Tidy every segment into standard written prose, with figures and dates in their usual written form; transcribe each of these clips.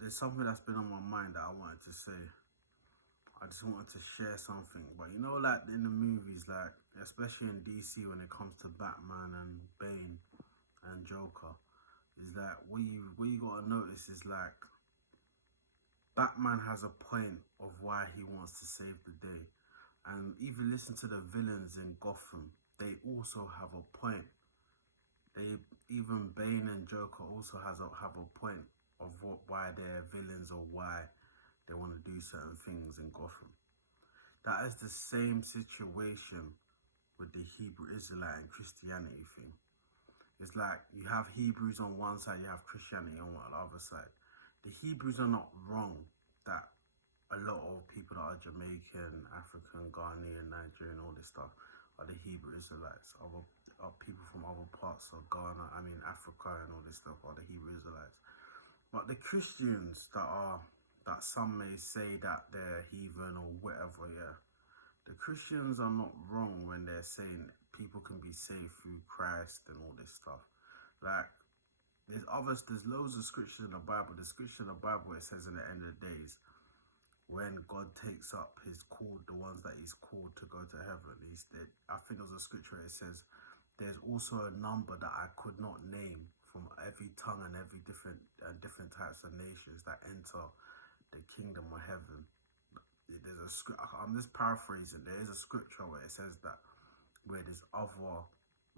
there's something that's been on my mind that I wanted to say. I just wanted to share something, but like in the movies, like especially in DC, when it comes to Batman and Bane and Joker, is that what you gotta notice is like Batman has a point of why he wants to save the day, and even listen to the villains in Gotham, they also have a point. They even Bane and Joker also have a point of why they're villains or why they want to do certain things in Gotham. That is the same situation with the Hebrew Israelite and Christianity thing. It's like you have Hebrews on one side, you have Christianity on the other side. The Hebrews are not wrong that a lot of people that are Jamaican, African, Ghanaian, Nigerian, all this stuff are the Hebrew Israelites. Are people from other parts of Ghana, Africa and all this stuff are the Hebrew Israelites. But the Christians that some may say that they're heathen or whatever, yeah. The Christians are not wrong when they're saying people can be saved through Christ and all this stuff. Like, there's loads of scriptures in the Bible. The scripture in the Bible, it says in the end of the days, when God takes up the ones that he's called to go to heaven, I think there's a scripture where it says, there's also a number that I could not name from every tongue and every different types of nations that enter the kingdom of heaven. There's a script, I'm just paraphrasing, there is a scripture where it says that where there's other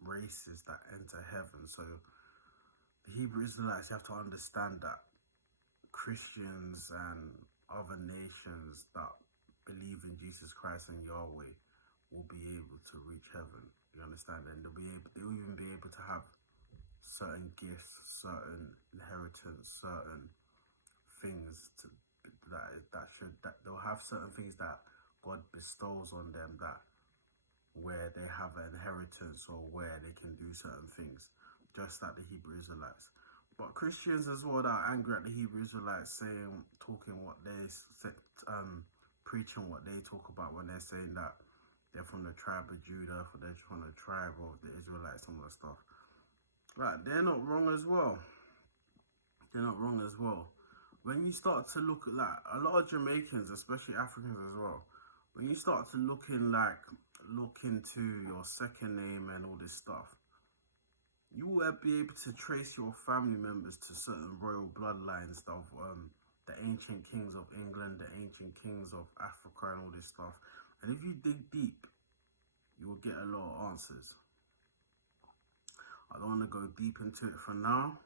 races that enter heaven. So the Hebrew Israelites have to understand that Christians and other nations that believe in Jesus Christ and Yahweh will be able to reach heaven. You understand? And they'll even be able to have certain gifts, certain inheritance, certain things that they'll have certain things that God bestows on them, that where they have an inheritance or where they can do certain things, just like the Hebrew Israelites. But Christians as well that are angry at the Hebrew Israelites talking what they said, preaching what they talk about when they're saying that they're from the tribe of Judah, or they're from the tribe of the Israelites and all that stuff. Right, they're not wrong as well. They're not wrong as well. When you start to look at like a lot of Jamaicans, especially Africans as well, when you start to look into your second name and all this stuff, you will be able to trace your family members to certain royal bloodlines of the ancient kings of England, the ancient kings of Africa and all this stuff. And if you dig deep, you will get a lot of answers. I don't want to go deep into it for now.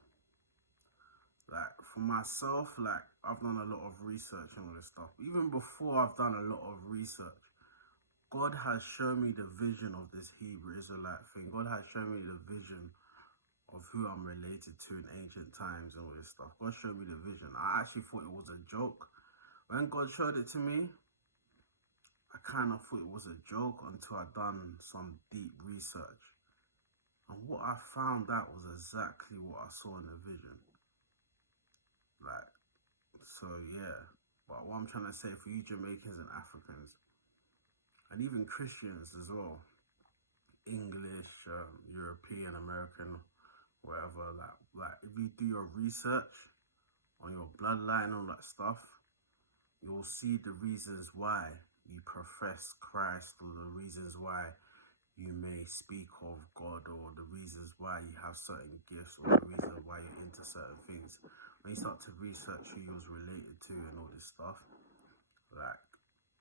Like, for myself, like, I've done a lot of research and all this stuff. Even before I've done a lot of research, God has shown me the vision of this Hebrew Israelite thing. God has shown me the vision of who I'm related to in ancient times and all this stuff. God showed me the vision. I actually thought it was a joke. When God showed it to me, I kind of thought it was a joke until I'd done some deep research. And what I found out was exactly what I saw in the vision. Like, so yeah. But what I'm trying to say for you Jamaicans and Africans, and even Christians as well, English, European, American, whatever, like if you do your research on your bloodline and all that stuff, you'll see the reasons why you profess Christ, or the reasons why you may speak of God, or the reasons why you have certain gifts, or the reasons why you're into certain things. When you start to research who you're related to and all this stuff, like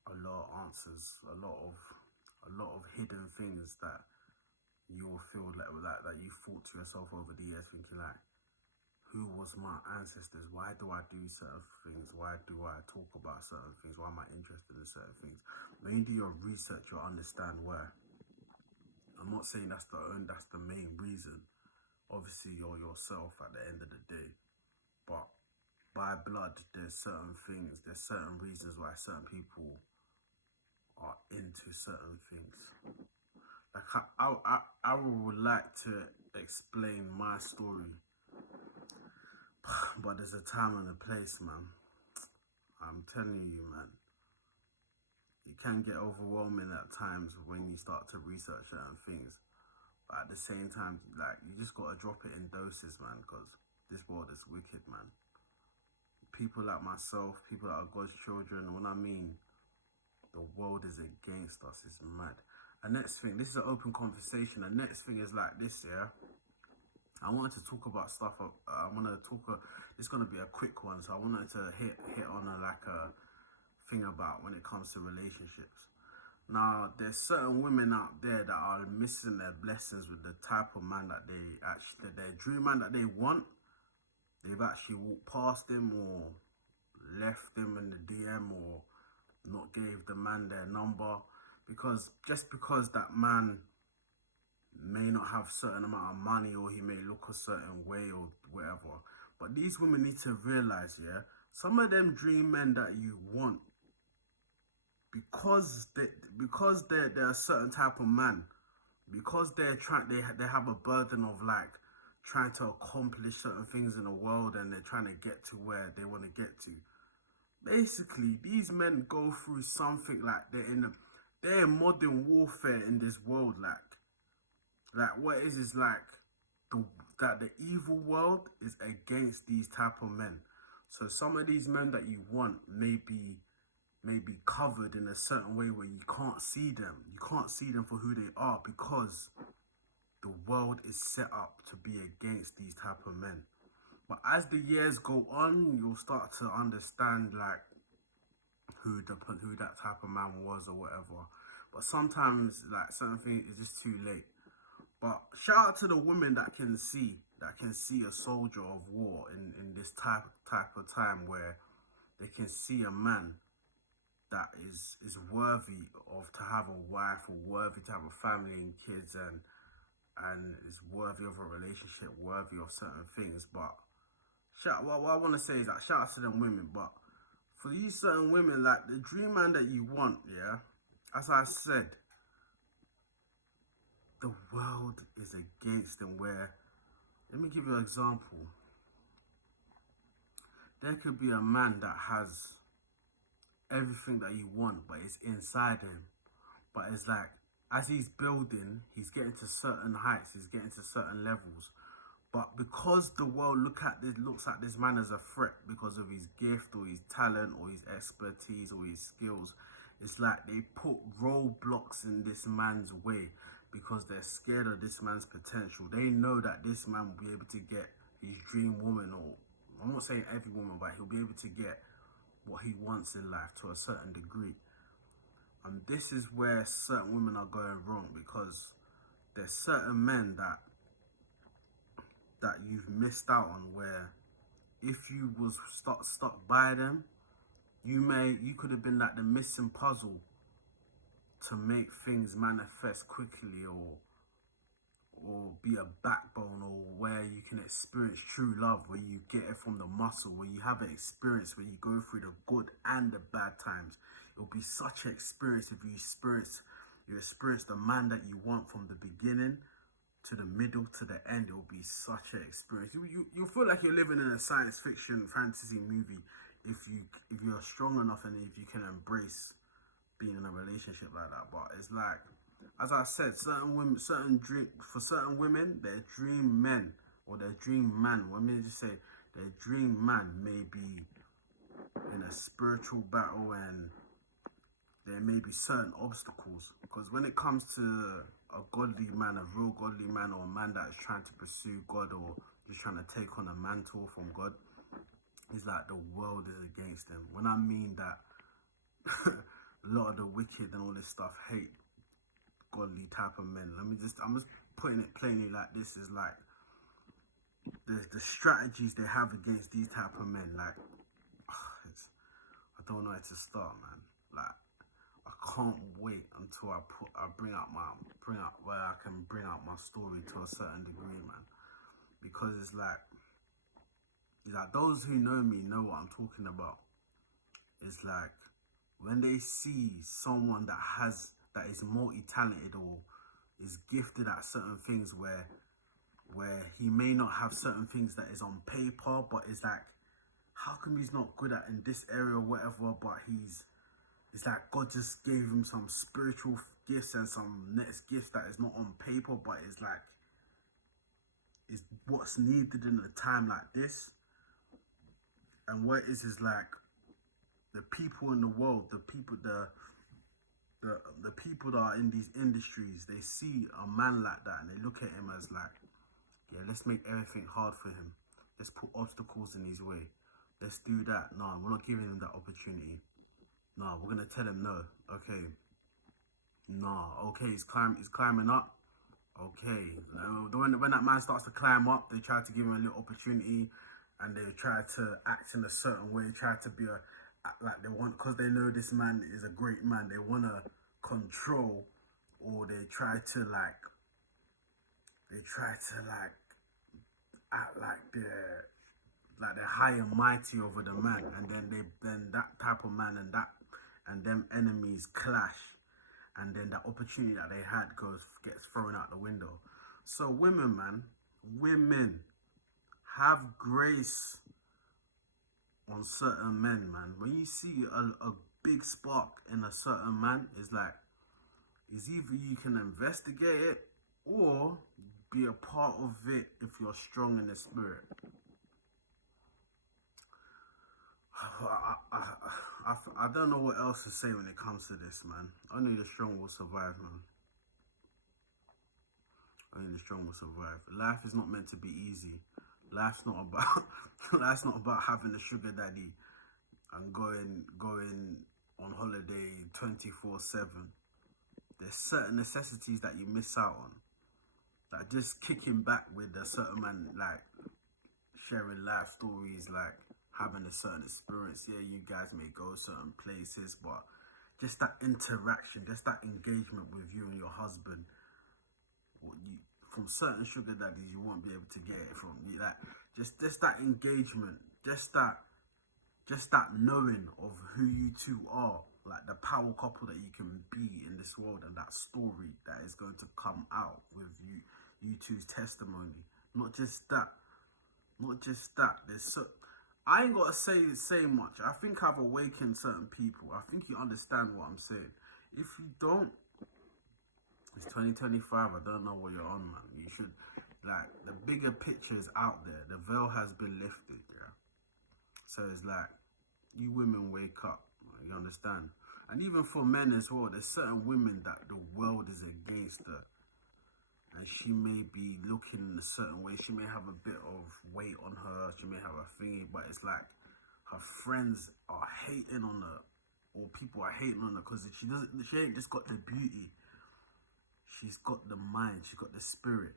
a lot of answers, a lot of hidden things that you will feel like you thought to yourself over the years, thinking like, who was my ancestors? Why do I do certain things? Why do I talk about certain things? Why am I interested in certain things? When you do your research, you'll understand why. I'm not saying that's the main reason. Obviously, you're yourself at the end of the day. But by blood, there's certain things, there's certain reasons why certain people are into certain things. Like, I would like to explain my story, but there's a time and a place, man. I'm telling you, man. It can get overwhelming at times when you start to research certain things. But at the same time, like, you just got to drop it in doses, man, because this world is wicked, man. people like myself, people that are God's children, when I mean the world is against us, it's mad. And next thing, this is an open conversation. The next thing is like this, yeah. I wanted to talk about stuff. I want to talk. It's gonna be a quick one, so I wanted to hit on a thing about when it comes to relationships. Now, there's certain women out there that are missing their blessings with the type of man that their dream man that they want. They've actually walked past him or left him in the DM or not gave the man their number because that man may not have certain amount of money or he may look a certain way or whatever. But these women need to realize, yeah, some of them dream men that you want, because they're a certain type of man, because they have a burden of like trying to accomplish certain things in the world and they're trying to get to where they want to get to. Basically, these men go through something like they're in modern warfare in this world. Like what is like the evil world is against these type of men. So some of these men that you want may be covered in a certain way where you can't see them. You can't see them for who they are because the world is set up to be against these type of men. But as the years go on, you'll start to understand like who that type of man was or whatever. But sometimes like certain things is just too late. But shout out to the women that can see a soldier of war in this type of time where they can see a man that is worthy of to have a wife or worthy to have a family and kids and is worthy of a relationship, worthy of certain things. But what I want to say is that shout out to them women. But for these certain women, like the dream man that you want, yeah, as I said, the world is against them. Where, let me give you an example. There could be a man that has everything that you want, but it's inside him. But it's like, as he's building, he's getting to certain heights, he's getting to certain levels. But because the world looks at this man as a threat because of his gift or his talent or his expertise or his skills, it's like they put roadblocks in this man's way because they're scared of this man's potential. They know that this man will be able to get his dream woman, or I'm not saying every woman, but he'll be able to get what he wants in life to a certain degree. And this is where certain women are going wrong, because there's certain men that you've missed out on, where if you was stuck by them, you could have been like the missing puzzle to make things manifest quickly, or be a backbone, or where you can experience true love, where you get it from the muscle, where you have an experience where you go through the good and the bad times. It'll be such an experience if you experience the man that you want from the beginning to the middle to the end. It'll be such an experience. You feel like you're living in a science fiction fantasy movie if you're strong enough and if you can embrace being in a relationship like that. But it's like, as I said, for certain women, their dream men or their dream man, let me just say, their dream man may be in a spiritual battle and there may be certain obstacles. Because when it comes to a godly man, a real godly man, or a man that is trying to pursue God or just trying to take on a mantle from God, it's like the world is against them. When I mean that a lot of the wicked and all this stuff hate godly type of men. I'm just putting it plainly like this, is like the strategies they have against these type of men. Like, I don't know where to start, man. Like, I can't wait until I bring out where I can bring out my story to a certain degree, man. Because it's like those who know me know what I'm talking about. It's like when they see someone that is multi-talented or is gifted at certain things, where he may not have certain things that is on paper, but it's like, how come he's not good at in this area or whatever, but it's like God just gave him some spiritual gifts and some next gifts that is not on paper, but it's like, it's what's needed in a time like this. And what it is like the people in the world, the people that are in these industries, they see a man like that and they look at him as like, yeah, let's make everything hard for him. Let's put obstacles in his way. Let's do that. No, we're not giving him that opportunity. No, we're gonna tell him no. Okay. No, okay, he's climbing up. Okay. When that man starts to climb up, they try to give him a little opportunity and they try to act in a certain way, try to be like they want, because they know this man is a great man, they want to control, or they try to act like they're high and mighty over the man, and then that type of man and them enemies clash, and then that opportunity that they had gets thrown out the window. So women, man, women, have grace on certain men, man. When you see a big spark in a certain man, it's like, it's either you can investigate it or be a part of it if you're strong in the spirit. I don't know what else to say when it comes to this, man. Only the strong will survive, man. Only the strong will survive. Life is not meant to be easy. Life's not about having a sugar daddy and going on holiday 24/7. There's certain necessities that you miss out on. Like just kicking back with a certain man, like sharing life stories, like having a certain experience. Yeah, you guys may go certain places, but just that interaction, just that engagement with you and your husband, from certain sugar daddies, you won't be able to get it from. Like just that engagement, just that knowing of who you two are, like the power couple that you can be in this world, and that story that is going to come out with you two's testimony. Not just that. I ain't gotta say much. I think I've awakened certain people. I think you understand what I'm saying. If you don't, it's 2025. I don't know what you're on, man. You should, like, the bigger picture is out there. The veil has been lifted, yeah. So it's like, you women wake up. You understand? And even for men as well, there's certain women that the world is against her. And she may be looking in a certain way. She may have a bit of weight on her. She may have a thingy, but it's like her friends are hating on her, or people are hating on her because she ain't just got the beauty. She's got the mind. She's got the spirit.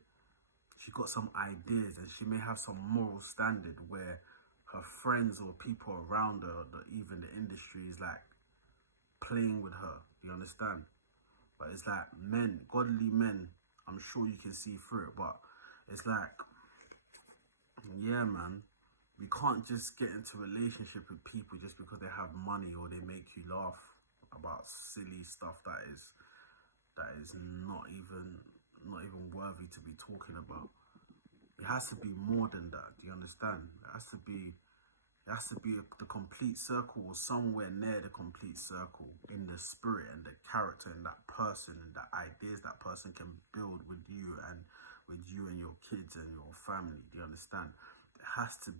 She got some ideas, and she may have some moral standard where her friends or people around her, even the industry, is like playing with her. You understand? But it's like men, godly men, I'm sure you can see through it, but it's like, yeah, man, you can't just get into a relationship with people just because they have money or they make you laugh about silly stuff that is not even worthy to be talking about. It has to be more than that. Do you understand? It has to be the complete circle, or somewhere near the complete circle, in the spirit and the character and that person and the ideas that person can build with you and your kids and your family. Do you understand? There has to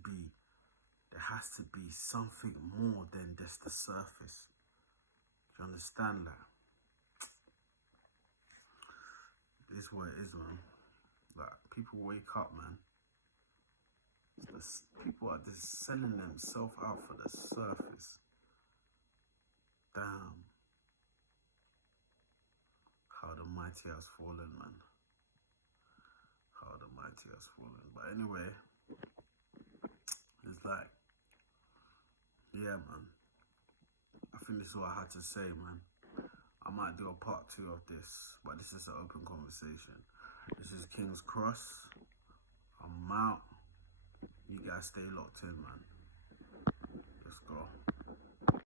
be something more than just the surface. Do you understand that? It is what it is, man. Like, people wake up, man. People are just selling themselves out for the surface. Damn. How the mighty has fallen, man. How the mighty has fallen. But anyway, it's like, yeah, man. I think this is what I had to say, man. I might do a part 2 of this, but this is an open conversation. This is King's Cross. I'm out. You guys stay locked in, man. Let's go.